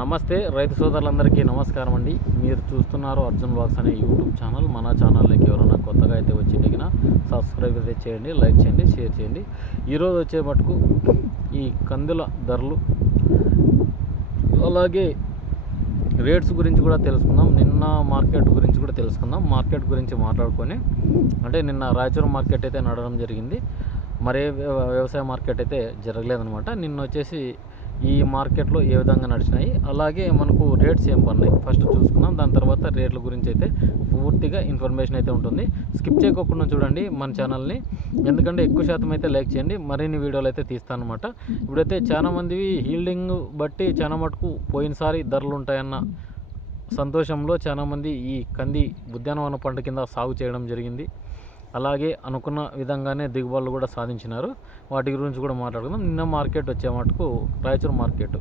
నమస్తే రైతు సోదరులందరికీ నమస్కారం అండి. మీరు చూస్తున్నారు అర్జున్ బ్లాగ్స్ అనే యూట్యూబ్ ఛానల్. మన ఛానల్లోకి ఎవరైనా కొత్తగా అయితే వచ్చిండిగినా సబ్స్క్రైబ్ అయితే చేయండి, లైక్ చేయండి, షేర్ చేయండి. ఈరోజు వచ్చే మటుకు ఈ కందుల ధరలు అలాగే రేట్స్ గురించి కూడా తెలుసుకుందాం. నిన్న మార్కెట్ గురించి కూడా తెలుసుకుందాం. మార్కెట్ గురించి మాట్లాడుకొని అంటే నిన్న రాయచూరు మార్కెట్ అయితే నడవడం జరిగింది. మరే వ్యవసాయ మార్కెట్ అయితే జరగలేదనమాట. నిన్న వచ్చేసి ఈ మార్కెట్లో ఏ విధంగా నడిచినాయి, అలాగే మనకు రేట్స్ ఏం పడినాయి ఫస్ట్ చూసుకుందాం. దాని తర్వాత రేట్ల గురించి అయితే పూర్తిగా ఇన్ఫర్మేషన్ అయితే ఉంటుంది. స్కిప్ చేయకుండా చూడండి మన ఛానల్ని, ఎందుకంటే ఎక్కువ శాతం అయితే లైక్ చేయండి. మరిన్ని వీడియోలు అయితే తీస్తాను అనమాట. ఇప్పుడైతే చాలామంది హీల్డింగ్ బట్టి చాలా మటుకు పోయినసారి ధరలు ఉంటాయన్న సంతోషంలో చాలామంది ఈ కంది ఉద్యానవన పంట కింద సాగు చేయడం జరిగింది. అలాగే అనుకున్న విధంగానే దిగుబడులు కూడా సాధించినారు. వాటి గురించి కూడా మాట్లాడుకుందాం. నిన్న మార్కెట్ వచ్చే మటుకు రాయచూరు మార్కెట్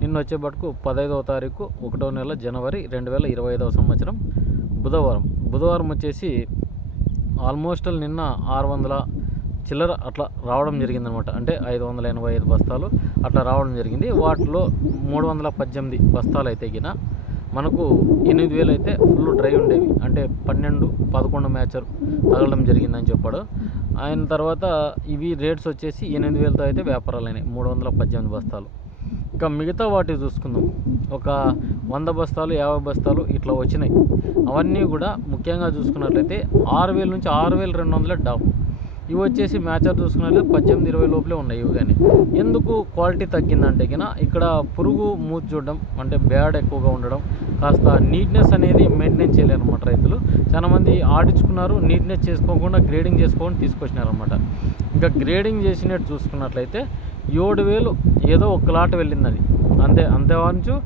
నిన్న వచ్చే మటుకు 15వ తారీఖు 1వ నెల జనవరి 2025 సంవత్సరం బుధవారం వచ్చేసి ఆల్మోస్ట్ నిన్న 600 చిల్లర అట్లా రావడం జరిగిందనమాట. అంటే 585 బస్తాలు అట్లా రావడం జరిగింది. వాటిలో 318 బస్తాలు అయితే గిన మనకు 8000 అయితే ఫుల్ డ్రై ఉండేవి. అంటే 12-11 మ్యాచర్ తగలడం జరిగిందని చెప్పాడు ఆయన. తర్వాత ఇవి రేట్స్ వచ్చేసి 8000తో అయితే వ్యాపారాలైనాయి, 318 బస్తాలు. ఇంకా మిగతా వాటి చూసుకుందాం. ఒక 100 బస్తాలు 50 బస్తాలు ఇట్లా వచ్చినాయి. అవన్నీ కూడా ముఖ్యంగా చూసుకున్నట్లయితే 6000 నుంచి 6200 డాప్. ఇవి వచ్చేసి మ్యాచర్ చూసుకున్నట్లయితే 18-20 లోపలే ఉన్నాయి. ఇవి కానీ ఎందుకు క్వాలిటీ తగ్గిందంటే కినా ఇక్కడ పురుగు మూతి చూడడం, అంటే బ్యాడ్ ఎక్కువగా ఉండడం, కాస్త నీట్నెస్ అనేది మెయింటైన్ చేయలేరు అనమాట. రైతులు చాలామంది ఆడించుకున్నారు, నీట్నెస్ చేసుకోకుండా గ్రేడింగ్ చేసుకోకుండా తీసుకొచ్చినారు అనమాట. ఇంకా గ్రేడింగ్ చేసినట్టు చూసుకున్నట్లయితే 7000 ఏదో ఒక లాట్ వెళ్ళిందని అంతేవాంచు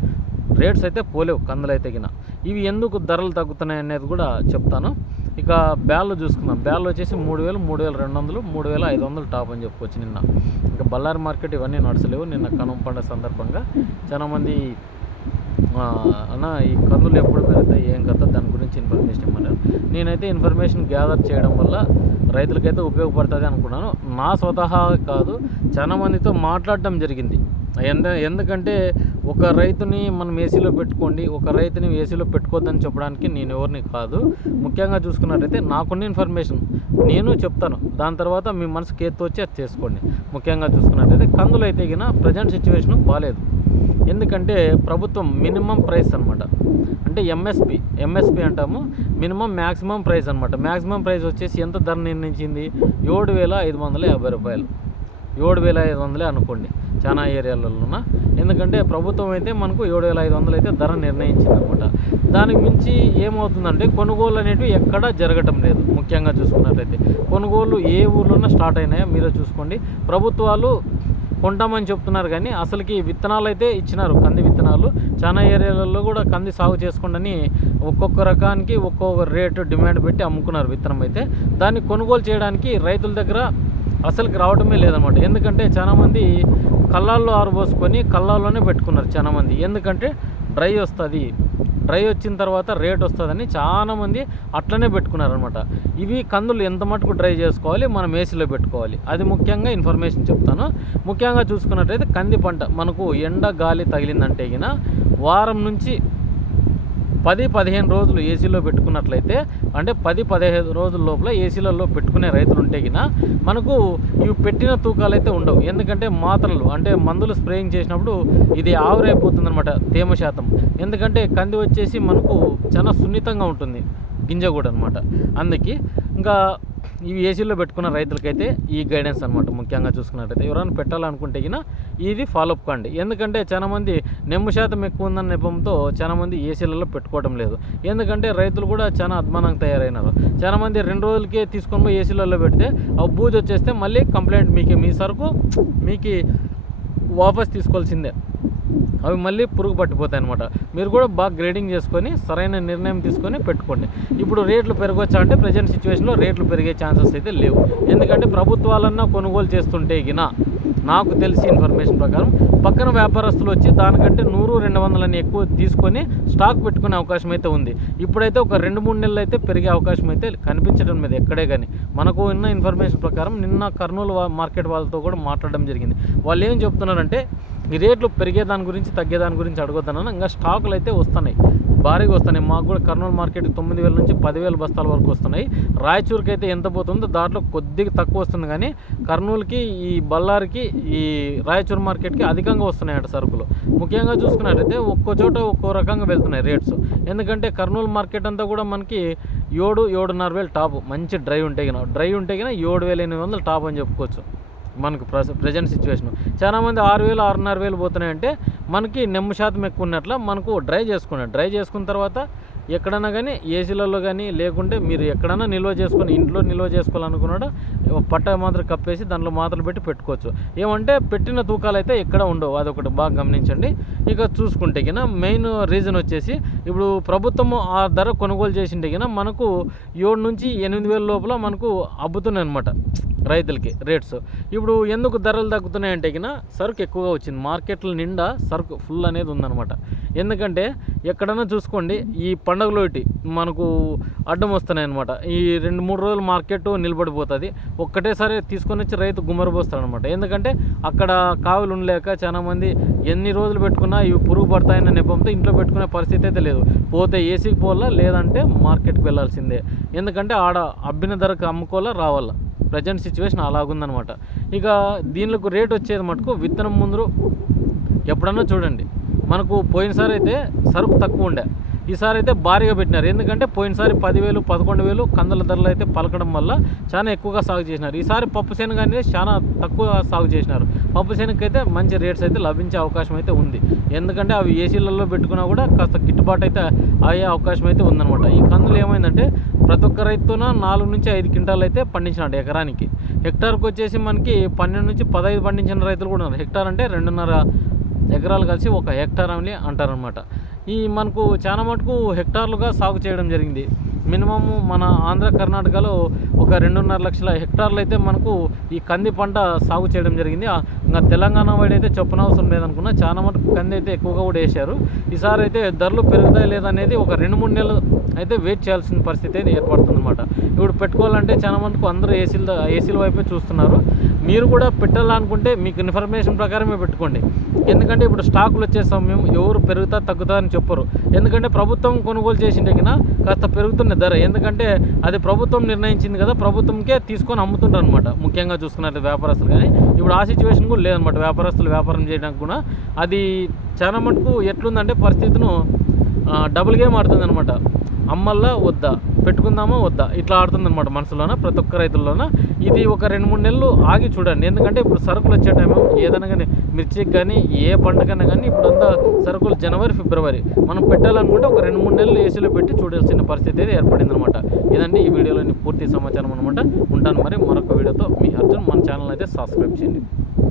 రేట్స్ అయితే పోలేవు కందులు అయితే కినా. ఇవి ఎందుకు ధరలు తగ్గుతున్నాయి అనేది కూడా చెప్తాను. ఇక బ్యాళ్ళు చూసుకుందాం. బ్యాళ్ళు వచ్చేసి 3000, 3200, 3500 టాప్ అని చెప్పుకోవచ్చు నిన్న. ఇంకా బళ్ళారి మార్కెట్ ఇవన్నీ నడచలేవు. నిన్న కనుమ పండుగ సందర్భంగా చాలామంది అన్న ఈ కందులు ఎప్పుడు పెరుగుతాయి ఏం కదా దాని గురించి ఇన్ఫర్మేషన్ ఇవ్వమన్నారు. నేనైతే ఇన్ఫర్మేషన్ గ్యాదర్ చేయడం వల్ల రైతులకైతే ఉపయోగపడుతుంది అనుకున్నాను. నా స్వతహా కాదు, చాలామందితో మాట్లాడటం జరిగింది. ఎందుకంటే ఒక రైతుని మనం ఏసీలో పెట్టుకోండి, ఒక రైతుని ఏసీలో పెట్టుకోవద్దని చెప్పడానికి నేను ఎవరిని కాదు. ముఖ్యంగా చూసుకున్నట్టయితే నాకున్న ఇన్ఫర్మేషన్ నేను చెప్తాను. దాని తర్వాత మీ మనసుకి ఏది వచ్చి అది చేసుకోండి. ముఖ్యంగా చూసుకున్నట్టయితే కందులు అయితే గిన ప్రజెంట్ సిచ్యువేషన్ బాగాలేదు. ఎందుకంటే ప్రభుత్వం మినిమం ప్రైస్ అనమాట, అంటే ఎంఎస్పి అంటాము, మినిమం మ్యాక్సిమం ప్రైస్ అనమాట. మ్యాక్సిమం ప్రైస్ వచ్చేసి ఎంత ధర నిర్ణయించింది? 7550 రూపాయలు, 7500 అనుకోండి చాలా ఏరియాలలోన. ఎందుకంటే ప్రభుత్వం అయితే మనకు 7500 అయితే ధర నిర్ణయించింది అనమాట. దానికి మించి ఏమవుతుందంటే కొనుగోలు అనేటివి ఎక్కడా జరగటం లేదు. ముఖ్యంగా చూసుకున్నట్లయితే కొనుగోలు ఏ ఊర్లోనే స్టార్ట్ అయినాయో మీరే చూసుకోండి. ప్రభుత్వాలు కొంటామని చెప్తున్నారు కానీ అసలుకి విత్తనాలు అయితే ఇచ్చినారు, కంది విత్తనాలు. చాలా ఏరియాలలో కూడా కంది సాగు చేసుకోండి ఒక్కొక్క రకానికి ఒక్కొక్క రేటు డిమాండ్ పెట్టి అమ్ముకున్నారు విత్తనం అయితే. దాన్ని కొనుగోలు చేయడానికి రైతుల దగ్గర అసలుకి రావడమే లేదనమాట. ఎందుకంటే చాలామంది కళ్ళాల్లో ఆరబోసుకొని కళ్ళాల్లోనే పెట్టుకున్నారు చాలామంది. ఎందుకంటే డ్రై వస్తుంది, డ్రై వచ్చిన తర్వాత రేట్ వస్తుందని చాలామంది అట్లనే పెట్టుకున్నారనమాట. ఇవి కందులు ఎంత మటుకు డ్రై చేసుకోవాలి, మనం ఏసీలో పెట్టుకోవాలి, అది ముఖ్యంగా ఇన్ఫర్మేషన్ చెప్తాను. ముఖ్యంగా చూసుకున్నట్టయితే కంది పంట మనకు ఎండ గాలి తగిలిందంటే గిన వారం నుంచి 10-15 రోజులు ఏసీలో పెట్టుకున్నట్లయితే, అంటే 10-15 రోజుల లోపల ఏసీలలో పెట్టుకునే రైతులు ఉంటే గిన మనకు ఇవి పెట్టిన తూకాలు అయితే ఉండవు. ఎందుకంటే మాత్రలు అంటే మందులు స్ప్రేయింగ్ చేసినప్పుడు ఇది ఆవిరైపోతుంది అనమాట తేమ శాతం. ఎందుకంటే కంది వచ్చేసి మనకు చాలా సున్నితంగా ఉంటుంది గింజ కూడా అనమాట. అందుకే ఇంకా ఇవి ఏసీలో పెట్టుకున్న రైతులకైతే ఈ గైడెన్స్ అనమాట. ముఖ్యంగా చూసుకున్నట్టయితే ఎవరైనా పెట్టాలనుకుంటే గిన ఇది ఫాలోఅప్ కండి. ఎందుకంటే చాలామంది నెమ్ము శాతం ఎక్కువ ఉందన్న నెపంతో చాలామంది ఏసీలలో పెట్టుకోవడం లేదు. ఎందుకంటే రైతులు కూడా చాలా అద్మానంగా తయారైనారు. చాలామంది 2 రోజులకే తీసుకొని పోయి ఏసీలలో పెడితే ఆ బూజు వచ్చేస్తే మళ్ళీ కంప్లైంట్ మీ సరుకు మీకు వాపస్ తీసుకోవాల్సిందే. అవి మళ్ళీ పురుగు పట్టిపోతాయి అనమాట. మీరు కూడా బాగా గ్రేడింగ్ చేసుకొని సరైన నిర్ణయం తీసుకొని పెట్టుకోండి. ఇప్పుడు రేట్లు పెరగవచ్చా అంటే ప్రజెంట్ సిచ్యువేషన్లో రేట్లు పెరిగే ఛాన్సెస్ అయితే లేవు. ఎందుకంటే ప్రభుత్వాలన్నా కొనుగోలు చేస్తుంటే గిన నాకు తెలిసి ఇన్ఫర్మేషన్ ప్రకారం పక్కన వ్యాపారస్తులు వచ్చి దానికంటే 100-200 అని ఎక్కువ తీసుకొని స్టాక్ పెట్టుకునే అవకాశం అయితే ఉంది. ఇప్పుడైతే ఒక 2-3 నెలలు అయితే పెరిగే అవకాశం అయితే కనిపించడం మీద ఎక్కడే కానీ. మనకు ఉన్న ఇన్ఫర్మేషన్ ప్రకారం నిన్న కర్నూలు మార్కెట్ వాళ్ళతో కూడా మాట్లాడడం జరిగింది. వాళ్ళు ఏం చెప్తున్నారంటే ఈ రేట్లు పెరిగేదాని గురించి తగ్గేదాని గురించి అడగొద్దన్న. ఇంకా స్టాకులు అయితే వస్తున్నాయి, భారీగా వస్తున్నాయి. మాకు కూడా కర్నూలు మార్కెట్ 9,000 నుంచి 10,000 బస్తాల వరకు వస్తున్నాయి. రాయచూరుకి అయితే ఎంత పోతుందో దాంట్లో కొద్దిగా తక్కువ వస్తుంది, కానీ కర్నూలుకి, ఈ బళ్ళారికి, ఈ రాయచూరు మార్కెట్కి అధికంగా వస్తున్నాయంట సరుకులు. ముఖ్యంగా చూసుకున్నట్టయితే ఒక్కో చోట ఒక్కో రకంగా వెళ్తున్నాయి రేట్స్. ఎందుకంటే కర్నూలు మార్కెట్ అంతా కూడా మనకి 7,000-7,500 టాప్, మంచి డ్రై ఉంటే కన్నా 7,800 టాప్ అని చెప్పుకోవచ్చు. మనకు ప్రజెంట్ సిచ్యువేషన్ చాలామంది 6,000-6,500 పోతున్నాయంటే మనకి నెమ్ము శాతం ఎక్కువ ఉన్నట్ల. మనకు డ్రై చేసుకున్న తర్వాత ఎక్కడన్నా కానీ ఏసీలలో కానీ, లేకుంటే మీరు ఎక్కడన్నా నిల్వ చేసుకొని ఇంట్లో నిల్వ చేసుకోవాలనుకున్నాడు పట్ట మాత్రం కప్పేసి దాంట్లో మాత్రలు పెట్టి పెట్టుకోవచ్చు. ఏమంటే పెట్టిన తూకాలు అయితే ఎక్కడ ఉండవు, అదొకటి బాగా గమనించండి. ఇక చూసుకుంటే కినా మెయిన్ రీజన్ వచ్చేసి ఇప్పుడు ప్రభుత్వము ఆ ధర కొనుగోలు చేసింటే కినా మనకు 7,000 నుంచి 8,000 లోపల మనకు అబ్బుతున్నాయి అనమాట రైతులకి రేట్స్. ఇప్పుడు ఎందుకు ధరలు తగ్గుతున్నాయంటే కినా సరుకు ఎక్కువగా వచ్చింది, మార్కెట్ల నిండా సరుకు ఫుల్ అనేది ఉందన్నమాట. ఎందుకంటే ఎక్కడన్నా చూసుకోండి, ఈ పండుగలు మనకు అడ్డం వస్తున్నాయి అనమాట. ఈ 2-3 రోజులు మార్కెట్ నిలబడిపోతుంది, ఒక్కటేసారి తీసుకొని వచ్చి రైతు గుమ్మరపోస్తాడు అనమాట. ఎందుకంటే అక్కడ కావులు ఉండలేక చాలామంది ఎన్ని రోజులు పెట్టుకున్నా ఇవి పురుగు పడతాయన్న నెపంతో ఇంట్లో పెట్టుకునే పరిస్థితి అయితే లేదు. పోతే ఏసీకి పోవాలా, లేదంటే మార్కెట్కి వెళ్ళాల్సిందే. ఎందుకంటే ఆడ అబ్బిన ధరకు అమ్ముకోవాలా, రావాలా. ప్రజెంట్ సిచ్యువేషన్ అలాగుందనమాట. ఇక దీనికి రేట్ వచ్చేది మటుకు విత్తనం ముందు ఎప్పుడన్నా చూడండి, మనకు పోయినసారి అయితే సరుకు తక్కువ ఉండే, ఈసారి అయితే భారీగా పెట్టినారు. ఎందుకంటే పోయినసారి 10,000, 11,000 కందుల ధరలు అయితే పలకడం వల్ల చాలా ఎక్కువగా సాగు చేసినారు. ఈసారి పప్పు శనగ అనేది చాలా తక్కువ సాగు చేసినారు. పప్పు శనగకి అయితే మంచి రేట్స్ అయితే లభించే అవకాశం అయితే ఉంది. ఎందుకంటే అవి ఏసీలలో పెట్టుకున్నా కూడా కాస్త గిట్టుబాటు అయితే అయ్యే అవకాశం అయితే ఉందన్నమాట. ఈ కందులు ఏమైందంటే ప్రతి ఒక్క రైతున 4 నుంచి 5 క్వింటాలు అయితే పండించినాడు ఎకరానికి. హెక్టార్కి వచ్చేసి మనకి 12 నుంచి 15 పండించిన రైతులు కూడా ఉన్నారు. హెక్టార్ అంటే 2.5 ఎకరాలు కలిసి 1 హెక్టార్ అని అంటారనమాట. ఈ మనకు చాలా మటుకు హెక్టార్లుగా సాగు చేయడం జరిగింది. మినిమము మన ఆంధ్ర, కర్ణాటకలో ఒక 2.5 లక్షల హెక్టార్లు అయితే మనకు ఈ కంది పంట సాగు చేయడం జరిగింది. ఇంకా తెలంగాణ వాడి అయితే చెప్పనవసరం లేదనుకున్నా, చాలా మటుకు కంది అయితే ఎక్కువగా కూడా వేశారు. ఈసారి అయితే ధరలు పెరుగుతాయి లేదనేది ఒక 2-3 నెలలు అయితే వెయిట్ చేయాల్సిన పరిస్థితి అయితే ఏర్పడుతుంది అనమాట. ఇప్పుడు పెట్టుకోవాలంటే చాలా మటుకు అందరూ ఏసీల వైపే చూస్తున్నారు. మీరు కూడా పెట్టాలనుకుంటే మీకు ఇన్ఫర్మేషన్ ప్రకారమే పెట్టుకోండి. ఎందుకంటే ఇప్పుడు స్టాకులు వచ్చే సమయం ఎవరు పెరుగుతా తగ్గుతా అని చెప్పరు. ఎందుకంటే ప్రభుత్వం కొనుగోలు చేసిండే కినా కాస్త పెరుగుతున్న ధర, ఎందుకంటే అది ప్రభుత్వం నిర్ణయించింది కదా, ప్రభుత్వంకే తీసుకొని అమ్ముతుంటారు అనమాట. ముఖ్యంగా చూసుకున్నట్టు వ్యాపారస్తులు, కానీ ఇప్పుడు ఆ సిచ్యువేషన్ కూడా లేదనమాట. వ్యాపారస్తులు వ్యాపారం చేయడానికి కూడా అది చాలా మటుకు ఎట్లుందంటే పరిస్థితిను డబుల్ గేమ్ ఆడుతుంది అనమాట. అమ్మల్లా వద్దా, పెట్టుకుందామా వద్దా, ఇట్లా ఆడుతుందన్నమాట మనసులోన, ప్రతి ఒక్క రైతుల్లోన. ఇది ఒక 2-3 నెలలు ఆగి చూడండి. ఎందుకంటే ఇప్పుడు సరుకులు వచ్చే టైం ఏదైనా కానీ, మిర్చికి కానీ ఏ పంటకైనా కానీ ఇప్పుడు అంతా సరుకులు జనవరి, ఫిబ్రవరి. మనం పెట్టాలనుకుంటే ఒక 2-3 నెలలు ఏసీలో పెట్టి చూడాల్సిన పరిస్థితి అయితే ఏర్పడింది అనమాట. ఇదండి ఈ వీడియోలోని పూర్తి సమాచారం అనమాట. ఉంటాను మరి మరొక వీడియోతో. మీ అర్జున్. మన ఛానల్ అయితే సబ్స్క్రైబ్ చేయండి.